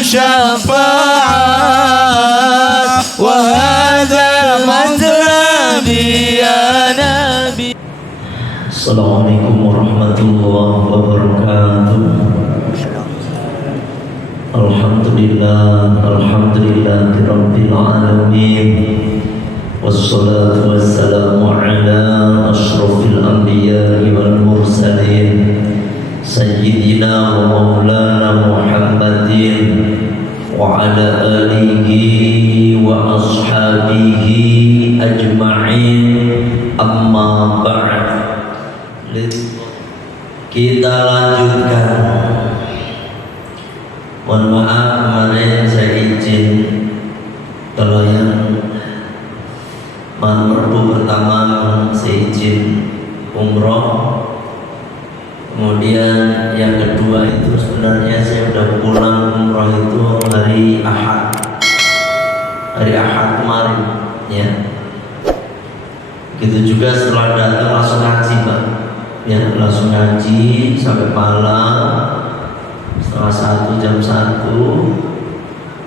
شفاعة وهذا مطلبي يا نبي. Assalamualaikum warahmatullahi wabarakatuh. Alhamdulillahi rabbil alamin. Wassalatu wassalamu ala ashrafil anbiya'i wal mursalin sayyidina wa maulana Muhammadin wa ala alihi wa ashabihi ajma'in. Amma ba'd. Kita lanjutkan. Mohon maaf kemarin saya izin kalau yang Rebu pertama saya izin umroh, kemudian yang kedua itu sebenarnya saya udah pulang umroh itu hari Ahad kemarin ya. Begitu juga setelah datang langsung ngaji Pak ya, langsung ngaji sampai malam setengah 1 jam 1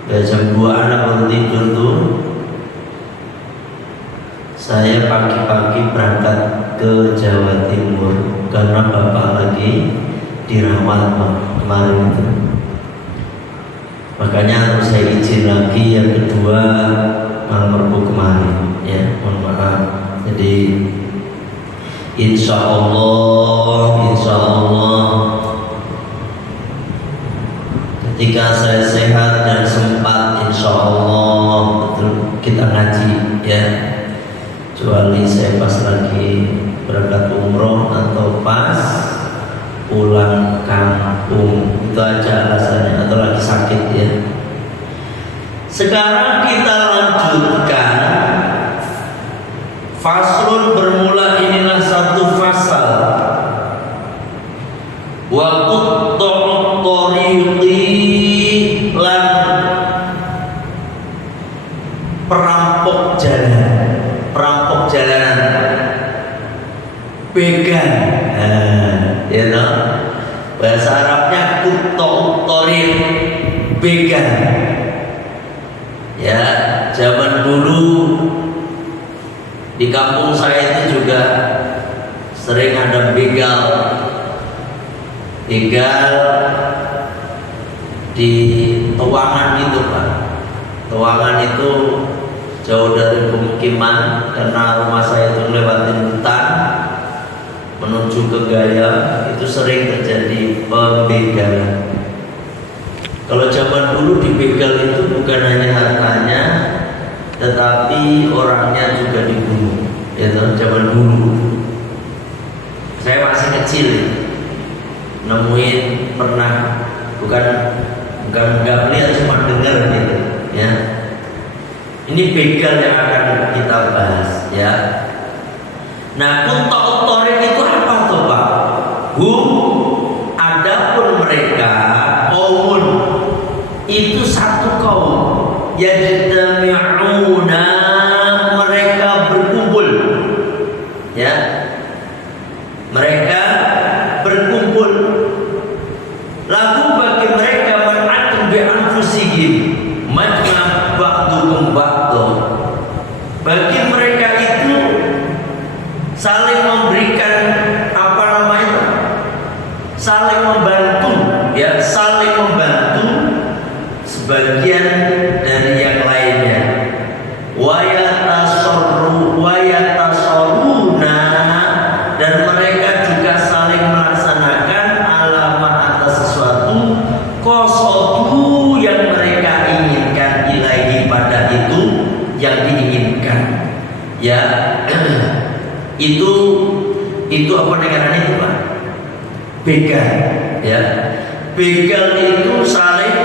ya, jam 2 anak baru tidur tuh. Saya pagi-pagi berangkat ke Jawa Timur karena bapak lagi dirawat Pak kemarin itu. Makanya harus saya izin lagi yang kedua malam Rebu kemarin ya, mohon maaf. Jadi insya Allah ketika saya sehat dan sempat, insya Allah betul kita ngaji ya. Kecuali saya pas lagi berangkat umroh atau pas pulang kampung, itu aja alasannya, atau lagi sakit ya. Sekarang kita lanjutkan. Faslun bermula, inilah satu fasal. Wa quttu'ut thariqi, lan perampok jalanan, begal. Ya toh? Bahasa Arabnya quttu'ut thariq, begal. Ya, zaman dulu di kampung saya itu juga sering ada begal di Tuangan itu Pak. Tuangan itu jauh dari pemukiman karena rumah saya itu lewatin hutan menuju ke Gaya, itu sering terjadi pembegalan. Kalau zaman dulu di begal itu bukan hanya hartanya, tetapi orangnya juga dibunuh. Ya, zaman dulu. Saya masih kecil, nemuin pernah, bukan nggak lihat, cuma dengar gitu. Ya, ini begal yang akan kita bahas. Ya. Nah, quttu'ut thariq itu apa tuh Pak? Adapun mereka qaumun, itu satu kaum yajtami'una, mereka berkumpul ya, mereka berkumpul. Lagu bagi mereka man'atun bi anfusihim majma' ba'duhum ba'du, bagi mereka itu saling memberikan apa namanya, saling membantu ya, saling membantu sebagian dari yang lainnya. Wayatasarruna, dan mereka juga saling melaksanakan alamah atas sesuatu qasadu yang mereka inginkan, ilahi pada itu yang diinginkan ya. itu apa dengan itu Pak? Begal ya. Begal itu saling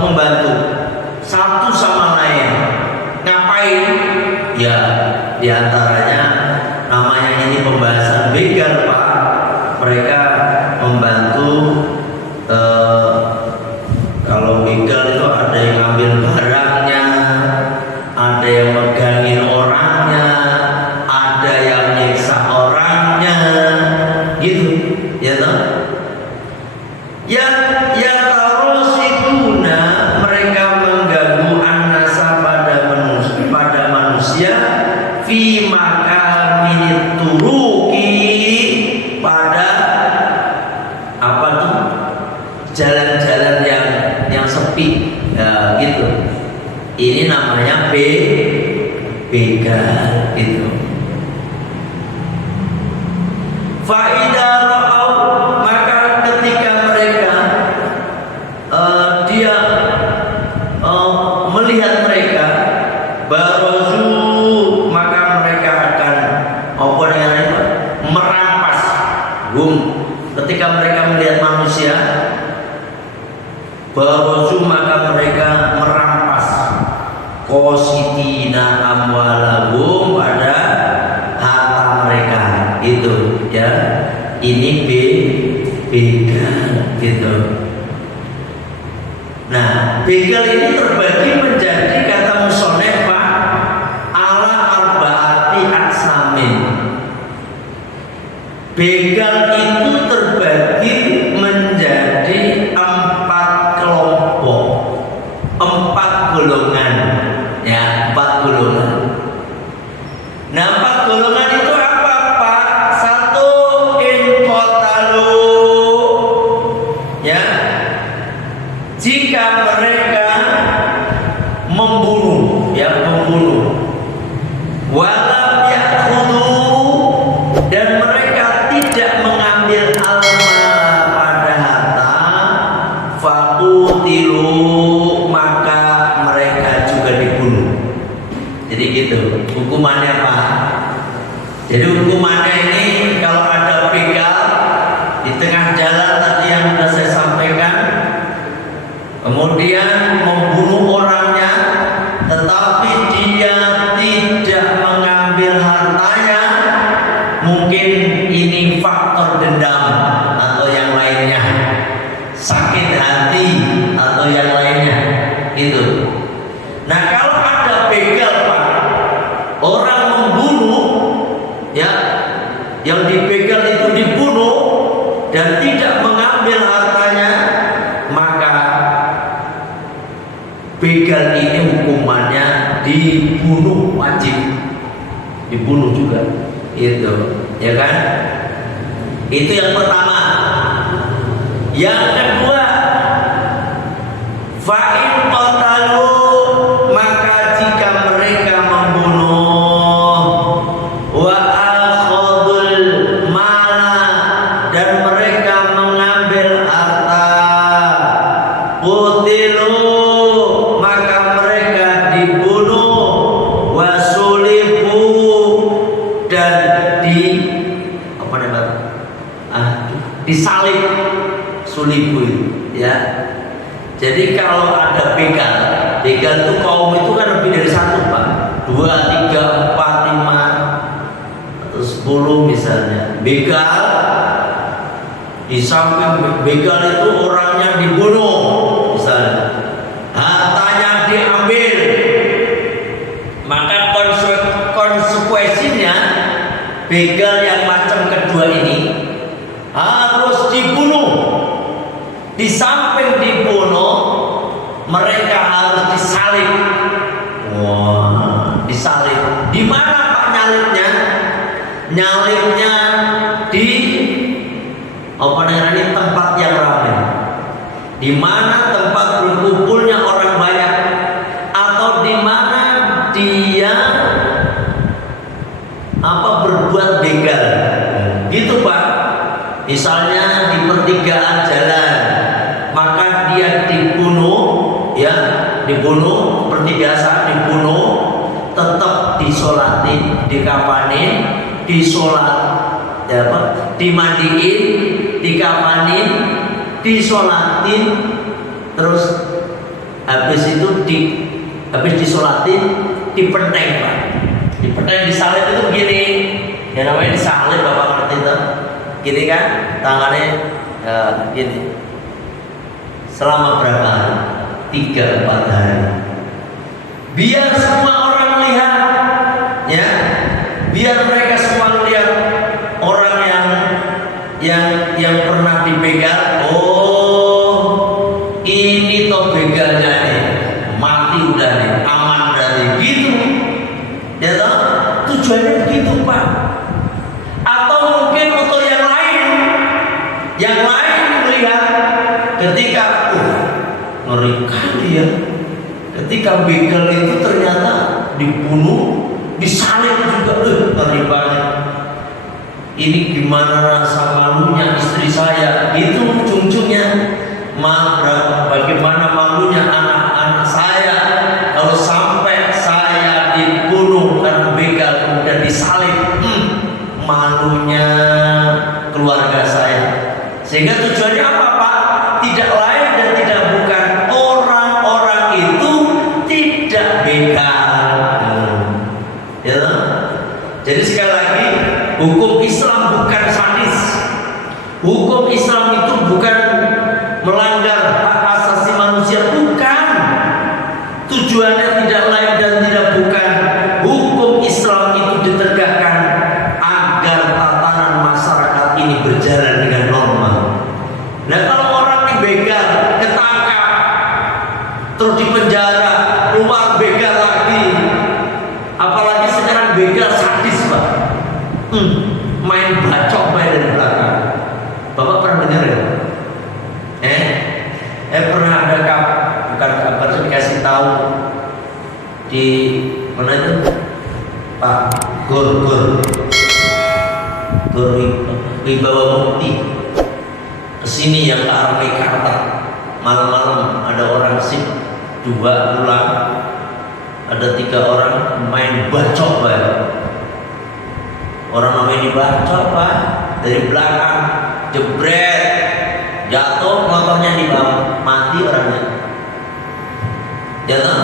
membantu satu sama lain. Ngapain? Ya, diantaranya namanya ini pembahasan begal Pak. Mereka membantu, kalau begal itu ada yang ngambil barangnya, ada yang megangin orangnya, ada yang nyiksa orangnya, gitu ya toh. Ini namanya begal gitu. Faidah ra'au, maka ketika mereka dia melihat mereka, barozu, maka mereka akan apa namanya, merampas. Ketika mereka melihat manusia, barozu, maka mereka merampas qasitina amwalahum, pada harta mereka itu ya. Ini begal gitu. Nah, begal ini terbagi menjadi, kata musonef, Pak, ala arbaati aksamin. Begal itu terbagi menjadi 4 kelompok, 4 golongan ya, 4 golongan. Nah, 4 golongan itu apa, Pak? 1, inqatalu, ya, jika mereka membunuh, ya, membunuh. Walam ya'khudhu, dan mereka tidak mengambil al-mala, pada harta. Faqutilu, maka mereka juga dibunuh. Jadi gitu hukumannya, Pak. Jadi hukumannya ini, kalau ada begal di tengah jalan tadi yang sudah saya sampaikan, kemudian membunuh orangnya, tetapi dia tidak mengambil hartanya, mungkin ini faktor dendam atau yang lainnya, sakit hati atau yang lainnya itu. Nah, kalau ada begal, Pak, orang membunuh, ya, yang dibegal itu dibunuh dan tidak mengambil hartanya, maka begal ini hukumannya dibunuh, wajib dibunuh juga, itu, ya kan? Itu yang pertama. Yang kedua, fa'in qatalu, maka jika mereka membunuh, wa akhadul mala, dan mereka mengambil harta, qutilu, maka mereka dibunuh, wasulibu, dan apa namanya, disalib, sulibu, ya. Jadi kalau ada begal itu kaum itu kan lebih dari 1, Pak, 2, 3, 4, 5 atau 10 misalnya. Begal, di samping begal itu orangnya dibunuh, misalnya hartanya diambil, maka konsekuensinya begal yang macam kedua ini harus dibunuh. Di samping dibunuh, mereka harus disalib. Wah, disalib. Di mana, Pak, nyalibnya? Nyalibnya di apa namanya, tempat yang ramai. Di mana tempat berkumpulnya orang banyak, atau di mana dia berbuat begal. Gitu, Pak. Misalnya di pertigaan jalan, maka dia dibunuh, ya, dibunuh, seperti biasa dibunuh, tetap disolatin, dikafanin, disolat, ya, apa, dimandiin, dikafanin, disolatin, terus habis itu habis disolatin, dipenteng, Pak. Dipenteng, disalib itu begini, ya, namanya disalib, Bapak ngerti itu? Gini kan, tangannya gini. Selama berapa hari? 3-4 hari. Biar semua orang lihat, ya, biar mereka semua lihat orang yang pernah dibegal. Oh, ini toh begalnya nih, mati udah nih, aman dari gitu, ya toh? Tujuannya begitu, Pak. Atau mungkin untuk yang lain melihat ketika ngeri kali ya, Ketika begal itu ternyata dibunuh, disalib juga, ngeri banget. Ini gimana rasa malunya istri saya? Itu ujung-ujungnya bagaimana malunya anak-anak saya kalau sampai saya dibunuh karena begal kemudian disalib. Malunya keluarga saya. Sehingga tujuannya apa, Pak? Tidak lain dan tidak bukan, orang-orang itu tidak begal. Ya. Jadi sekali lagi, hukum Islam bukan sadis. Hukum Islam itu bukan melanggar hak asasi manusia, bukan. Tujuannya tidak lain dan tidak bukan, hukum Islam itu ditegakkan agar tatanan masyarakat ini berjalan dengan normal. Nah, kalau orang dibegal, ketangkap, terus dipenjara, keluar begal lagi, apalagi sekarang begal sadis, Pak. Main bacok main dari belakang. Bapak pernah dengar ya? Pernah ada bukan kabar, dikasih tahu di mana itu, Pak Gor Wibawa Mukti kesini yang ke arah Mekarta. Malam-malam ada orang sip 2 pulang, ada 3 orang main bacok, Pak. Orang namanya dibacok, Pak, dari belakang, jebret, jatuh, motornya di bawah, mati orangnya. Jatuh.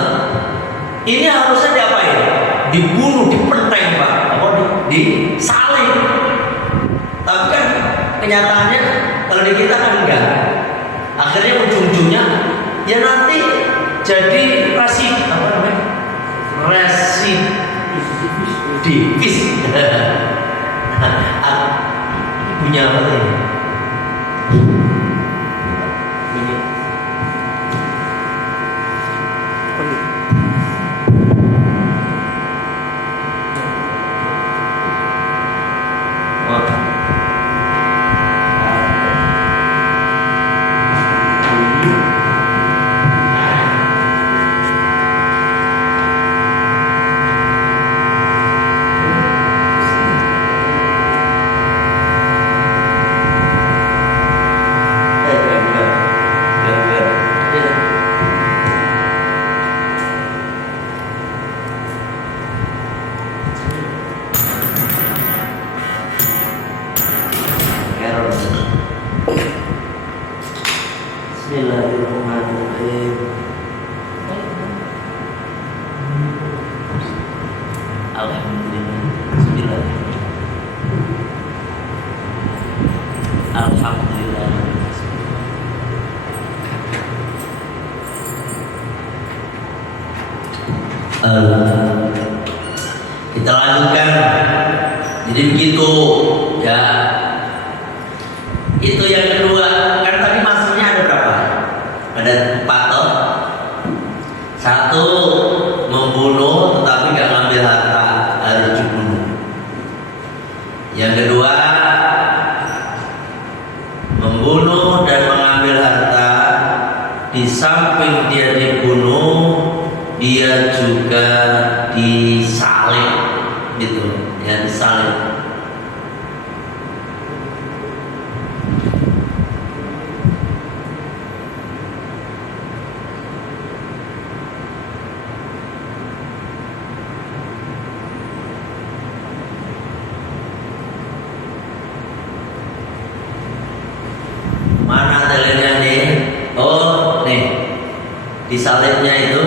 Ini harusnya diapain? Dibunuh, dipenteng, Pak, apa disalib. Tapi kan kenyataannya kalau di kita kan enggak. Akhirnya ujung-ujungnya ya nanti jadi residivis. Punya apa ini? Bismillahirrahmanirrahim. Alhamdulillah. Bismillahirrahmanirrahim. Alhamdulillah. Kita lanjutkan. Jadi begitu ya. Itu yang kedua. Kan tadi maksudnya ada berapa? Ada 4 toh. 1 membunuh tetapi gak ngambil harta, harus dibunuh. Yang kedua membunuh dan mengambil harta, di samping dia dibunuh dia juga disalib, gitu ya, disalib. Mana dalilnya nih? Oh nih, disalibnya itu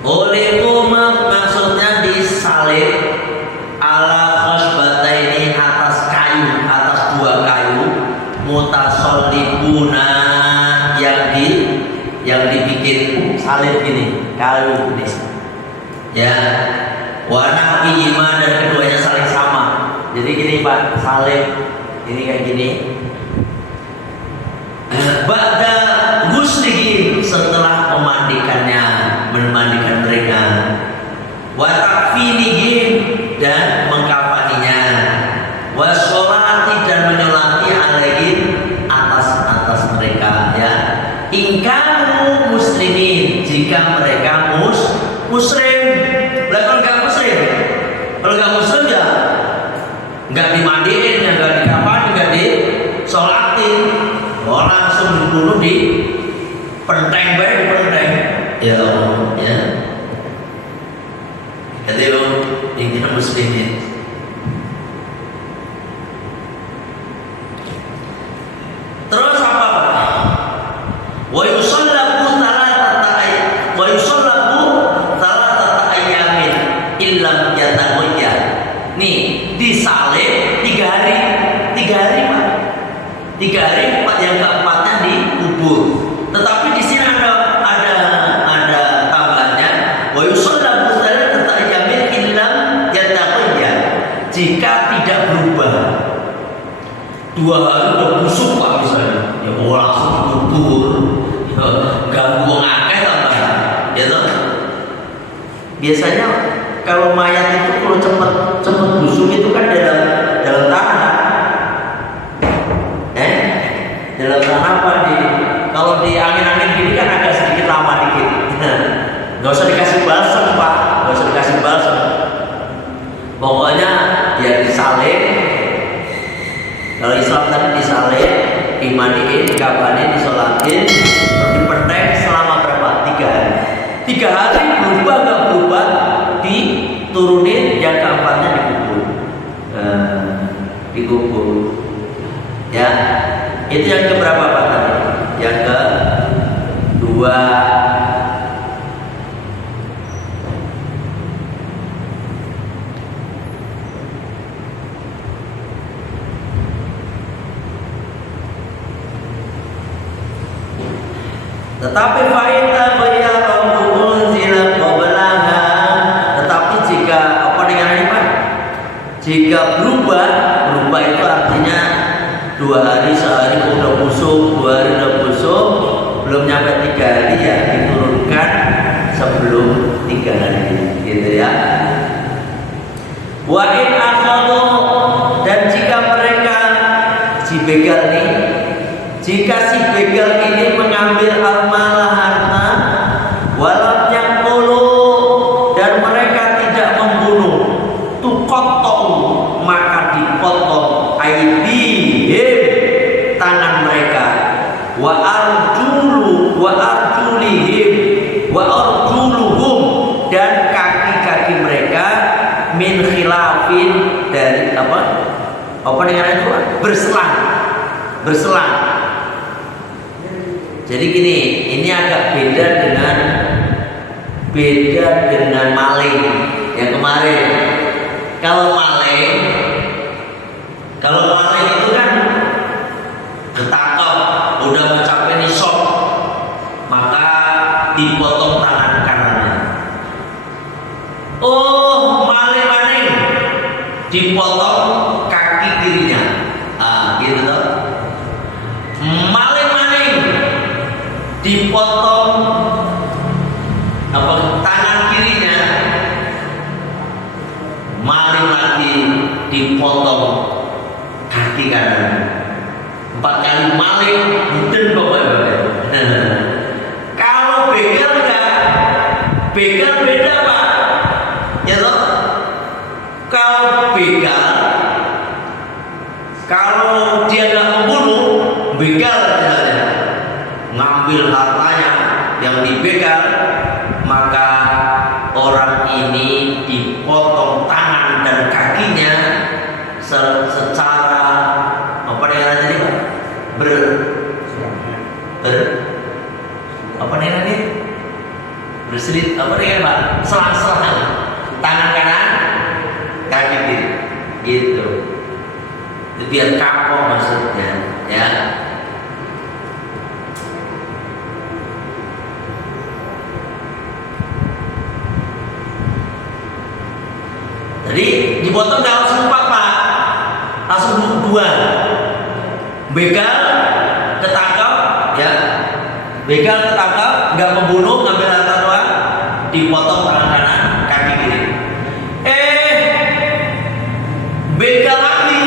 oleh umat, maksudnya disalib ala khosbataini, atas kayu, atas 2 kayu, mutasolibuna, yang dibikin salib gini, kayu ini ya, warna iman, dan keduanya saling sama. Jadi gini, Pak, salib ini kayak gini. Ba'da ghuslihi, setelah memandikan mereka, wa takfinihim, dan mengkafaninya, wa sholati, dan menyolati alaihim, atas mereka ya. Ingkanu muslimin, jika muslim. Lah kalau nggak muslim, ya nggak dimandiin, ya nggak dikapain, nggak disolatin, langsung dibunuh di penteng, di penteng. Ya Allah, ya. Jadi ini muslimin. Terus apa Pak? Wa yusallabu thalathata ayyamin illam yataghayya. Nih, disalib 3 hari. 3 hari Pak. 3 hari yang keempatnya dikubur. Tetapi di sini ada tambahannya wa yusallabu thalathata ayyamin illam yataghayya. Jika tidak berubah 2 hari udah busuk Pak misalnya, ya mau langsung dikubur, ya, ganggu ngakeh tambah, ya toh. Biasanya kalau mayat itu kalau cepet busuk itu kan dalam tanah, dalam tanah apa kalau di angin-angin gini kan agak sedikit lama dikit, nggak usah dikasih balsam Pak, nggak usah dikasih balsam, pokoknya ya disalib. Kalau Islam tadi disalib, dimandiin, dikapanin, disolatin, terus dipenteng selama berapa? 3 hari. 3 hari berubah nggak berubah, diturunin, yang keempatnya dikubur. Dikubur. Ya, itu yang keberapa Pak tadi? Yang kedua. Tetapi fa'ita bayyarahum zila qablaha. Tetapi jika apa dengan ini Pak? Jika berubah itu artinya 2 hari, sehari udah busuk, 2 hari udah busuk, belum nyampe 3 hari ya diturunkan sebelum 3 hari, gitu ya. Wa in akhadhu, dan jika mereka si begal nih, jika si begal ini mengambil al-mala harta, walam yaqtulu, dan mereka tidak membunuh, tuqatta'u, maka dipotong aydihim, tangan mereka, wa arjulihim wa arjuluhum, dan kaki-kaki mereka min khilafin, dari apa dengan itu berselang. Jadi gini, ini agak beda dengan maling yang kemarin. Kalau maling itu kan ketangkep, udah mencapai nisab, maka dipotong tangan kanannya. Oh, maling dipotong kaki kirinya. Gitu toh. Maling dipotong tangan kirinya, maling lagi dipotong kaki kanan. 4 kali maling mungkin pokoknya. Kalau begal enggak, begal beda Pak, ya toh. Kalau begal, kalau dia nggak membunuh, begal misalnya ngambil hartanya yang dibegal, maka orang ini dipotong tangan dan kakinya secara apa namanya tadi Pak? Berselit apa namanya Pak? Selang-selang, tangan kanan, kaki kiri, gitu. Itu biar kapok maksudnya, ya. Jadi dipotong gak langsung 4 Pak, langsung 2. Begal ketangkap, ya. Begal ketangkap, nggak membunuh, ngambil harta doang, dipotong tangan kanan, kaki kiri. Begal lagi,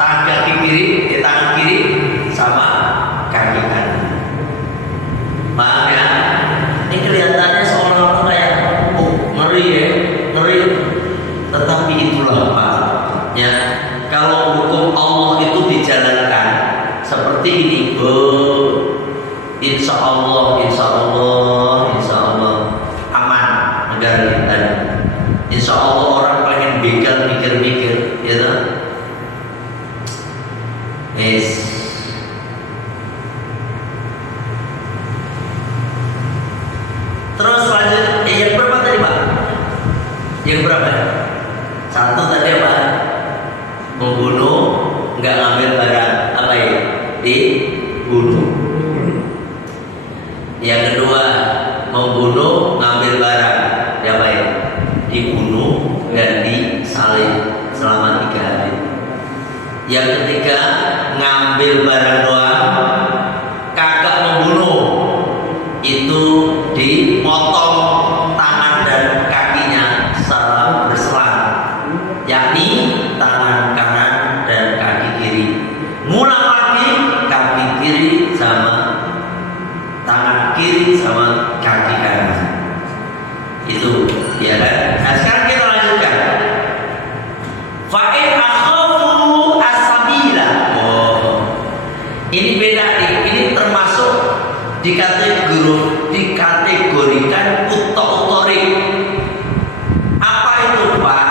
tangan kaki kiri, tangan kiri sama kaki kanan. Paham ya? Ini kelihatannya seolah Yang berapa? Satu tadi apa? Membunuh, nggak ngambil barang. Apa ya? Dibunuh. Yang kedua, membunuh, ngambil barang. Apa ya? Dibunuh dan disalib selama 3 hari. Yang ketiga, ngambil barang doang, kagak membunuh. Itu dipotong tangan dan kakinya secara berselang, yakni tangan kanan dan kaki kiri. Ngulang lagi, kaki kiri sama tangan kiri sama kaki kanan. Itu ya kan. Nah sekarang kita lanjutkan. Fa'in akhafu as-sabila. Oh, ini beda nih. Ini termasuk dikategorikan utok-utorik. Apa itu Pak?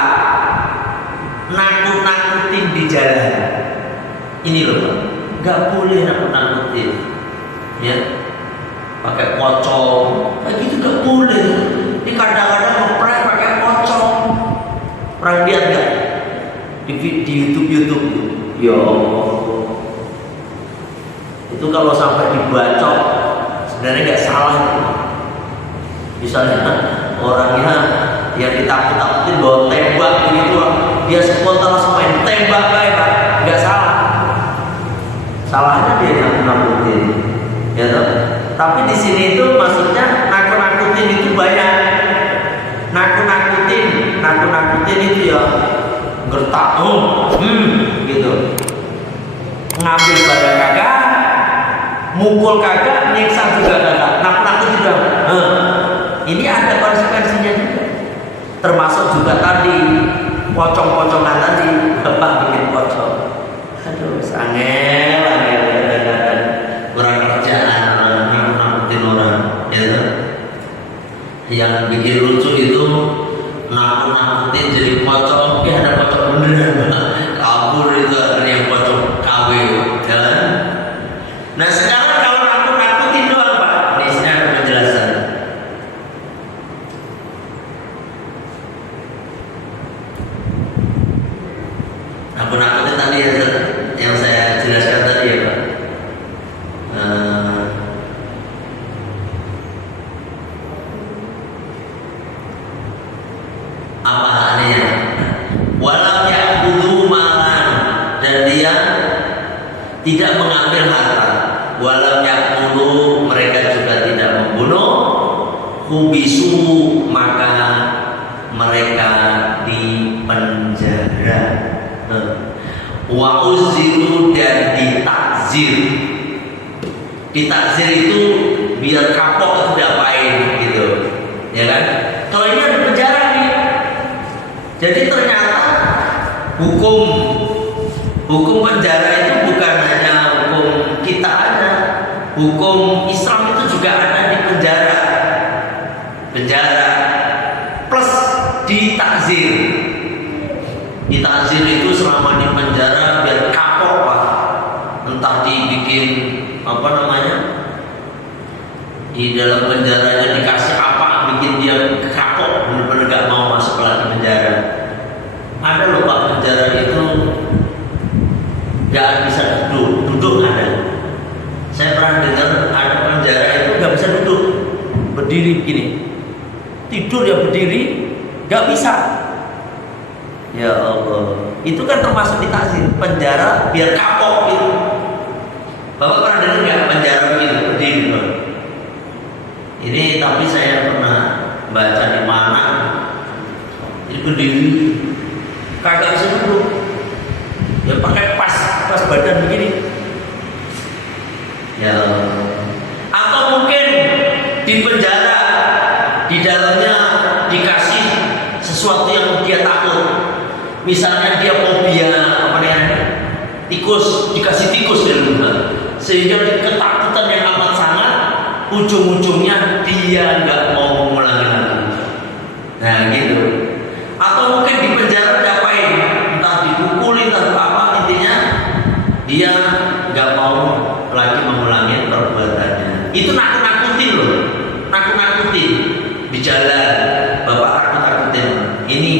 Nakut-nakutin di jalan. Ini loh Pak, nggak boleh nakut-nakutin. Ya, pakai pocong, kayak gitu nggak boleh. Ini kadang-kadang ngeprank pakai pocong. Pernah lihat nggak di YouTube? Yo, itu kalau sampai dibacok sebenarnya nggak salah. Misalnya orangnya yang ditakut-takutin bawa tembak gitu, dia spontan langsung main tembak kayak nggak salah. Salahnya dia nakut-nakutin, ya toh. Tapi di sini itu maksudnya nakut-nakutin itu banyak. Nakut-nakutin itu ya gertak, gitu. Ngambil barang kagak, mukul kagak, nyiksa juga kagak, nakut-nakut juga. Ini ada konsekuensinya juga. Termasuk juga tadi pocong-pocongan tadi, bapak bikin pocong. Aduh, angel, kurang kerjaan, nakut-nakutin orang, ya. Yang bikin lucu itu nakut-nakutin jadi pocong, ya ada pocong beneran, kabur itu ada yang pocong KW, ya. Nah sekarang kalau nakut-nakutin doang Pak, ini saya ada penjelasan. Nakut-nakutin tadi yang saya jelaskan tadi ya Pak. Apa halnya? Walau ya'khudhu malan, dan dia tidak mengambil harta. Walau ya'khudhu, mereka juga tidak membunuh. Hubisu, maka mereka dipenjara. Wa uziru, dan ditakzir. Ditakzir itu biar kapok atau diapain gitu, ya kan? Kalau ini ada penjara nih. Jadi ternyata hukum penjara itu bukan hanya hukum kita ada, hukum Islam itu juga ada di penjara plus ditakzir. Ditakzir itu selama di penjara biar kapok Pak, entah dibikin apa namanya, di dalam penjaranya dikasih apa, bikin dia kapok, benar-benar gak mau masuk lagi penjara. Ada loh Pak, penjara itu gak bisa duduk ada. Saya pernah dengar ada penjara itu gak bisa duduk, berdiri begini, tidur ya berdiri, gak bisa. Ya Allah, itu kan termasuk ditakzir, penjara biar kapok gitu. Bapak pernah dengar nggak penjara begini berdiri Pak? Ini tapi saya pernah baca di mana, ini berdiri kagak bisa duduk, ya pakai pas badan begini. Ya, atau mungkin di penjara, di dalamnya dikasih sesuatu yang dia takut. Misalnya dia fobia apa namanya, tikus, dikasih tikus di rumah, sehingga ketakutan yang amat sangat, ujung-ujungnya dia nggak mau mengulangi lagi. Nah gitu. Atau mungkin di penjara diapain, entah dipukulin atau apa, intinya dia nggak mau lagi mengulangi perbuatannya. Itu nakut-nakutin loh, nakut-nakutin di jalan, bapak takut-takutin. Ini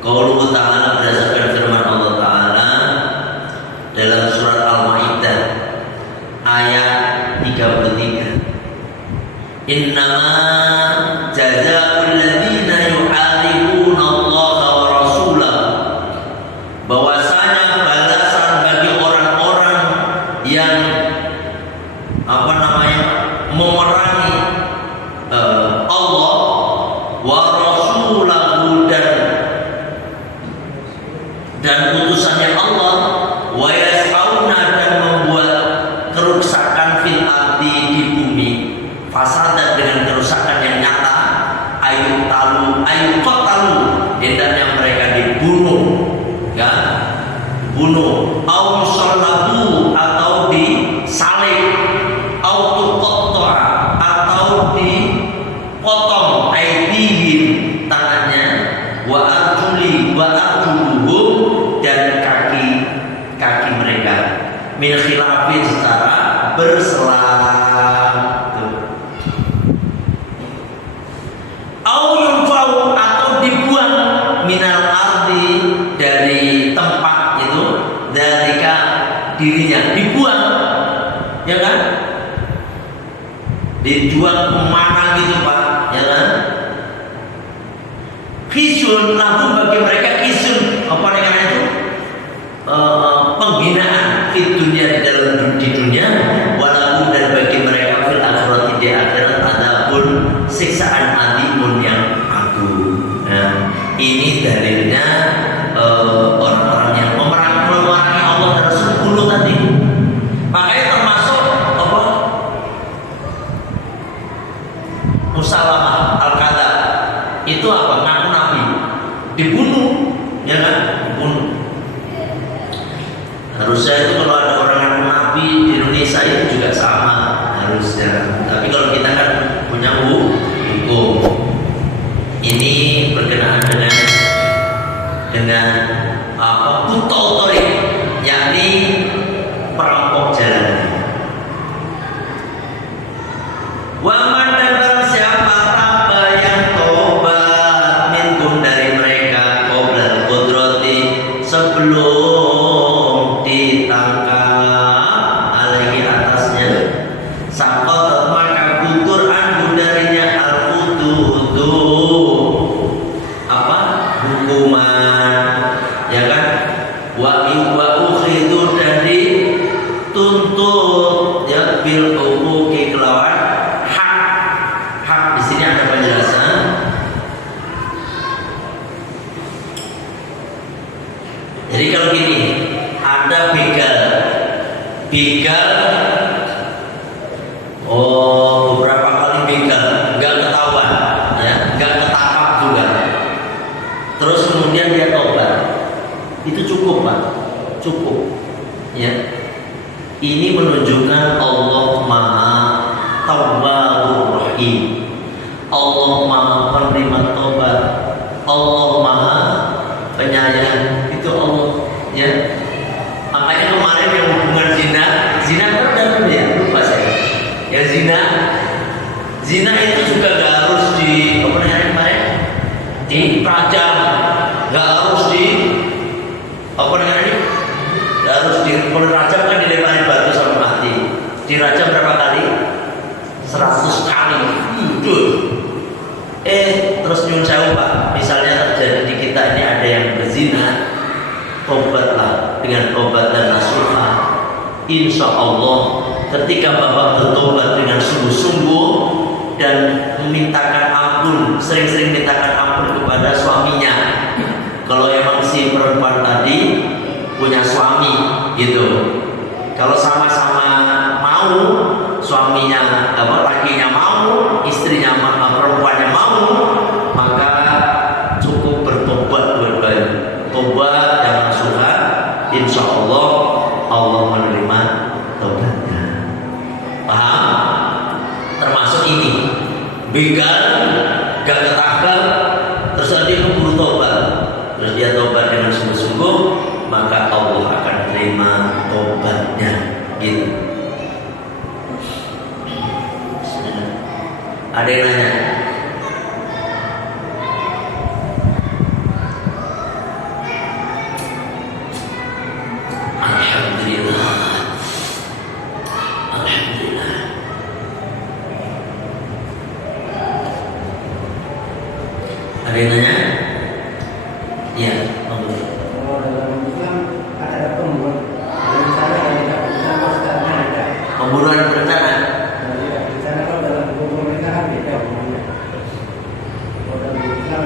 Qauluhu ta'ala berdasarkan firman Allah Ta'ala dalam surat Al-Maidah ayat 33. Innama jazaa'ul ladzina yuharibuna Allah wa rasulahu, bahwasanya balasan bagi orang-orang yang memerangi Allah wa rasulahu dan utusannya Allah, wa yas'auna dan membuat kerusakan fil ardi di bumi, fasadan dengan kerusakan yang nyata, ayu qatalu hendaknya mereka dibunuh, ya, bunuh, au salabu atau disalib, au tuqatta atau dipotong, aidihim tangannya, wa arjuluhum dan kaki mereka, min khilafin secara berselang, au yunfau atau dibuang, minal ardi dari tempat itu, dari dirinya dibuang, ya kan, dijual kemana gitu Pak, ya kan. Khisun lahum bagi mereka, khisun apa namanya itu, penghinaan di dunia, di dunia, walaupun dan bagi mereka fil akhirat di akhirat adapun siksaan azimun yang agung. Nah, ini dalilnya orang-orang yang memerangi Allah dan Rasul tadi. Makanya termasuk apa? Musalamah al-Kadzab itu apa? Ngaku nabi, dibunuh, ya kan? Dibunuh. Harusnya itu kalau ada orang ngaku nabi di Indonesia itu juga sama harusnya. Tapi kalau kita kan punya hukum. Ini berkenaan dengan apa? Kutotori, yakni perampok jalan. Waman dan barang siapa taba yang tobat minkum dari mereka qoblal qudrati sebelum ditangkap alaihi atasnya, saqat maka gugur anhu darinya al-hududu apa? Hukuman, ya kan? Wa ukhidu dan dituntut ya bil huquqi kelawan hak. Di sini ada penjelasan. Jadi kalau gini, ada begal, beberapa kali begal, nggak ketahuan, ya, nggak ketangkap juga. Terus kemudian dia tobat, itu cukup Pak, cukup, ya. Ini menunjukkan Allah Maha Tawwabur Rahim, Allah Maha penerima tobat, Allah Maha penyayang, itu Allah, ya. Makanya kemarin yang hubungan zina kan udah ya, lupa saya. Ya zina itu juga gak harus di apa namanya kemarin, dipajang, gak harus di apa namanya, gak harus di rajam kan dilemparin batu sampai mati. Dirajam berapa kali? 100 kali. Terus nyun sewu Pak, misalnya terjadi di kita ini ada yang berzina, tobatlah dengan tobat dan nasuha. Insya Allah ketika Bapak bertobat dengan sungguh-sungguh dan memintakan ampun, sering-sering mintakan ampun kepada suaminya. Kalau emang si perempuan tadi punya suami gitu, kalau sama-sama mau, suaminya lakinya mau, istrinya perempuannya mau, maka cukup bertobat dua-duanya, tobat dan nasuha. Insya Allah Allah menerima tobatnya. Paham? Termasuk ini begal, gak ketangkap, terus dia keburu tobat, terus dia tobat dengan sungguh-sungguh, maka Allah akan terima tobatnya, gitu. Ada yang nanya? Monggo. Dalam Islam ada pembunuhan. Misalnya tidak bisa maksudnya ada. Pembunuhan berencana. Di sana kalau dalam hukum pemerintah kan beda hukumnya. Kalau dalam Islam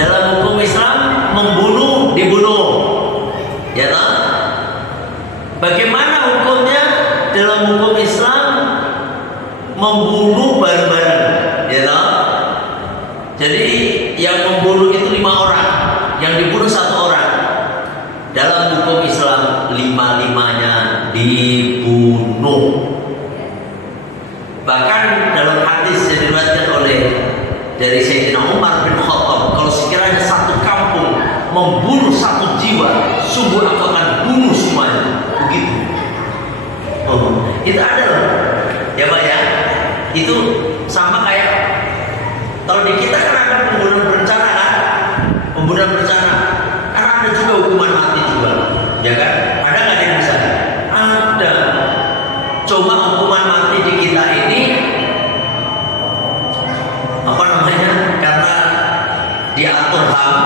Dalam hukum Islam membunuh dibunuh. Ya toh? Bagaimana hukumnya dalam hukum Islam membunuh bareng-bareng? Ya toh? Jadi yang membunuh itu 5 orang, yang dibunuh 1 orang. Dalam hukum Islam 5-5-nya dibunuh. Bahkan dalam hadis yang diriwayatkan oleh dari Sayyidina Umar bin Khattab, kalau sekiranya satu kampung membunuh 1 jiwa, sungguh aku akan bunuh semuanya. Begitu. Itu ada loh. Ya Pak ya. Itu sama kayak kalau di kita kan ada pembunuhan berencana kan? Pembunuhan berencana. Kan ada juga hukuman mati juga. Ya kan? Ada nggak di Indonesia? Ada. Cuma hukuman mati di kita ini apa namanya? Karena diatur HAM,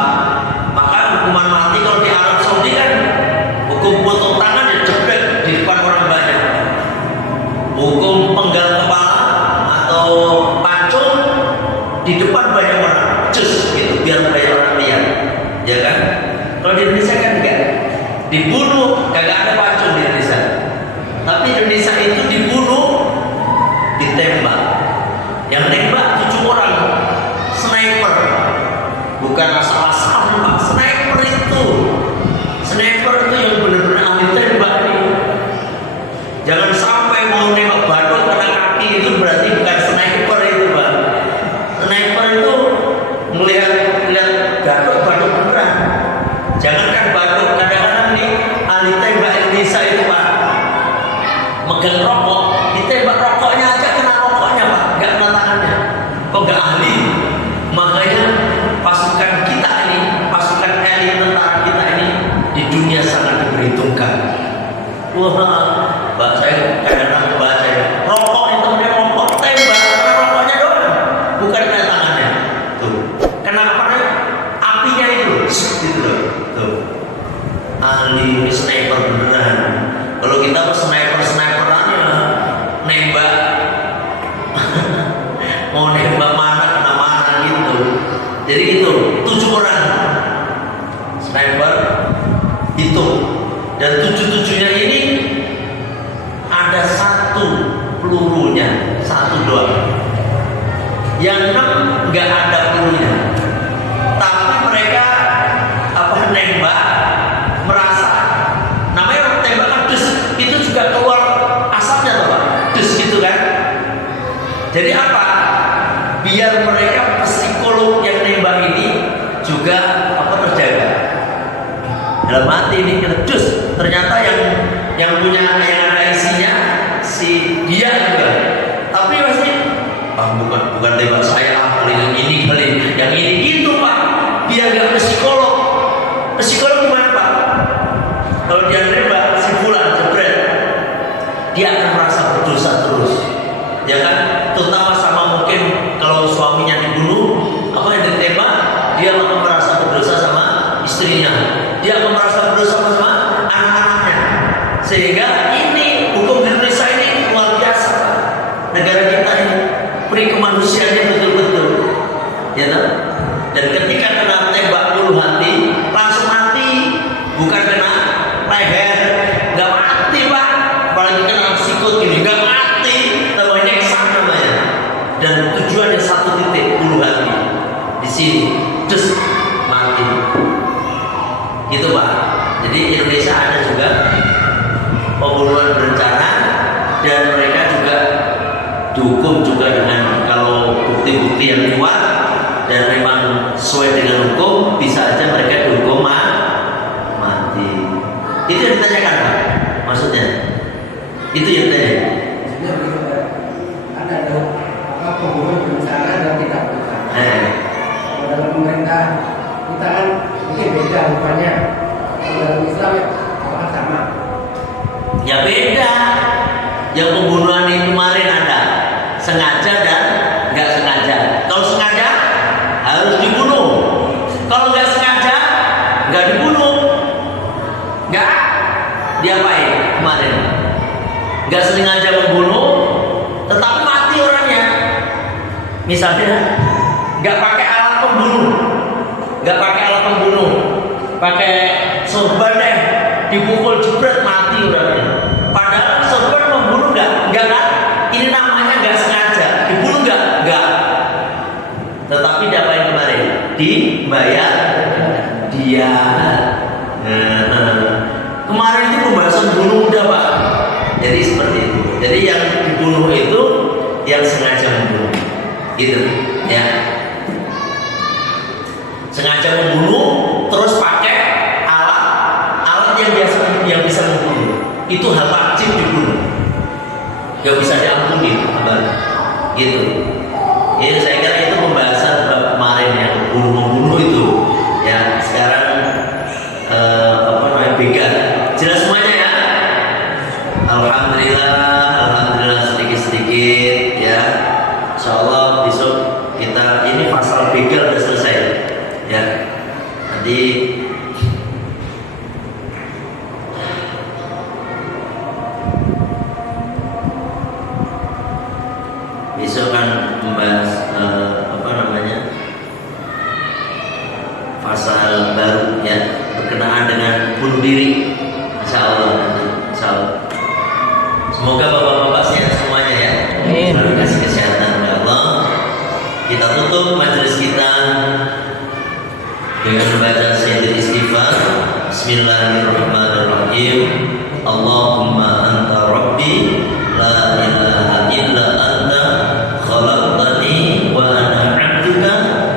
maka hukuman mati kalau di Arab Saudi kan hukum potong tangan ya jeblek di depan orang banyak. Hukum penggal kepala atau pancung di depan banyak orang, cus gitu, biar banyak orang lihat, ya kan? Kalau di Indonesia kan enggak, dibunuh kagak ada pancung di Indonesia. Tapi Indonesia itu dibunuh, ditembak. Yang nembak 7 orang, sniper, bukan asal-asalan Pak. Sniper itu yang benar-benar ahli tembak nih. Jangan sampai mau nembak batok kena kaki, itu berarti bukan sniper itu Pak. Sniper itu melihat batok beneran. Jangankan batok, kadang-kadang nih ahli tembak Indonesia itu Pak megang rokok, ditembak rokoknya aja kena rokoknya Pak, nggak kena tangannya. Kok nggak ahli? Makanya pasukan kita ini, pasukan elit tentara kita ini di dunia sangat diperhitungkan. Wah, Pak saya kadang-kadang baca rokok itu punya rokok tembak karena rokoknya doang, bukan kena tangannya. Tuh, kena apa nih? Apinya itu, gitu loh. Tuh, ahli sniper beneran. Kalau kita sniperannya nembak, mau nembak mana kena mana gitu. Jadi itu 7 orang sniper itu, dan 7-7-nya ini ada 1 pelurunya, 1 doang. Yang 6 nggak ada pelurunya. Tapi mereka nembak merasa namanya tembakan dus itu juga keluar asapnya tuh Pak, dus gitu kan. Jadi apa? Biar mereka psikolog yang nembak ini juga terjaga. Dalam hati ini kena dus, ternyata yang punya yang ada isinya si dia juga. Tapi pasti bukan tembak saya kali yang ini gitu Pak. Biar nggak psikolog. Psikolog gimana Pak? Kalau dia nembak si fulan jebret, dia akan merasa berdosa terus, ya kan? Terutama sama mungkin kalau suaminya dibunuh, yang ditembak, dia akan merasa berdosa sama istrinya, dia akan merasa berdosa sama anak-anaknya. Sehingga ini hukum Indonesia ini luar biasa Pak. Negara kita ini peri kemanusiaannya betul-betul, ya kan? Dan ketika kena tembak bulu hati, langsung mati, bukan kena leher, nggak mati Pak. Apalagi kena sikut gini, nggak mati, namanya nyeksa namanya. Dan tujuannya 1 titik bulu hati di sini, terus mati. Gitu Pak. Jadi Indonesia ada juga pembunuhan berencana, dan mereka juga dihukum juga dengan kalau bukti-bukti yang kuat dan memang sesuai dengan hukum, bisa aja mereka dihukum mati. Itu yang ditanyakan Pak, maksudnya itu yang ditanya. ada pembunuhan berencana dan tidak berencana. Kalau dalam pemerintah kita kan mungkin beda rupanya. Kalau dalam Islam ya apakah sama? Ya beda. Yang pembunuhan ini kemarin ada sengaja dan nggak sengaja. Kalau sengaja harus dibunuh. Kalau nggak nggak dibunuh, nggak diapain kemarin, nggak sengaja membunuh, tetapi mati orangnya. Misalnya nggak pakai alat pembunuh, pakai sorban deh, dipukul jebret mati orangnya. Padahal sorban membunuh nggak kan? Ini namanya nggak sengaja, dibunuh nggak. Tetapi diapain kemarin? Dibayar dia. Kemarin itu pembahasan bunuh udah Pak. Jadi seperti itu. Jadi yang dibunuh itu yang sengaja membunuh, gitu ya. Sengaja membunuh terus pakai alat yang bisa membunuh. Itu hal wajib dibunuh. Gak bisa diampuni, gitu. Ya saya kira itu pembahasan kemarin yang membunuh itu. Ya sekarang begal. Jelas semuanya ya. Alhamdulillah sedikit-sedikit ya. Insyaallah besok kita ini pasal begal sudah selesai ya. Nanti besok kan membahas pasal baru ya, berkenaan dengan bunuh diri. Insya Allah. Semoga bapak-bapak sehat semuanya ya. Selalu kasih kesehatan oleh Allah. Kita tutup majelis kita dengan membaca Sayyidul Istighfar. Bismillahirrahmanirrahim. Allahumma anta rabbi la ilaha illa anta khalaqtani wa ana 'abduka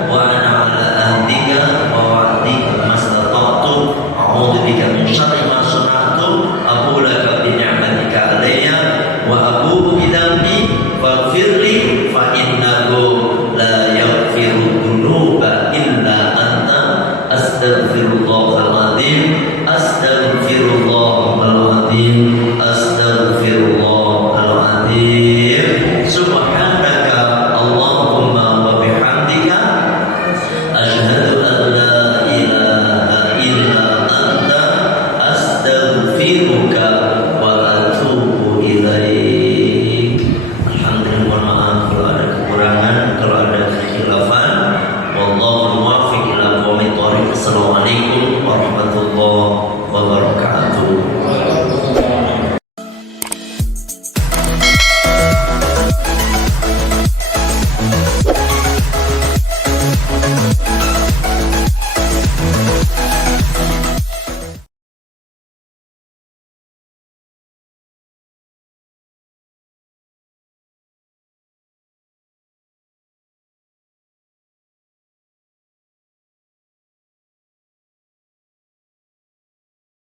wa ana 'ala ahdika wa wa'dika mastata'tu a'udzu bika min syarri ma sana'tu aqulu laka bi ni'matika 'alayya wa abu'u bi dhanbi faghfirli fa innahu la yaghfiru dzunuba illa anta astaghfirullahal azim astaghfirullahal azim astaghfirullahal azim. Subhan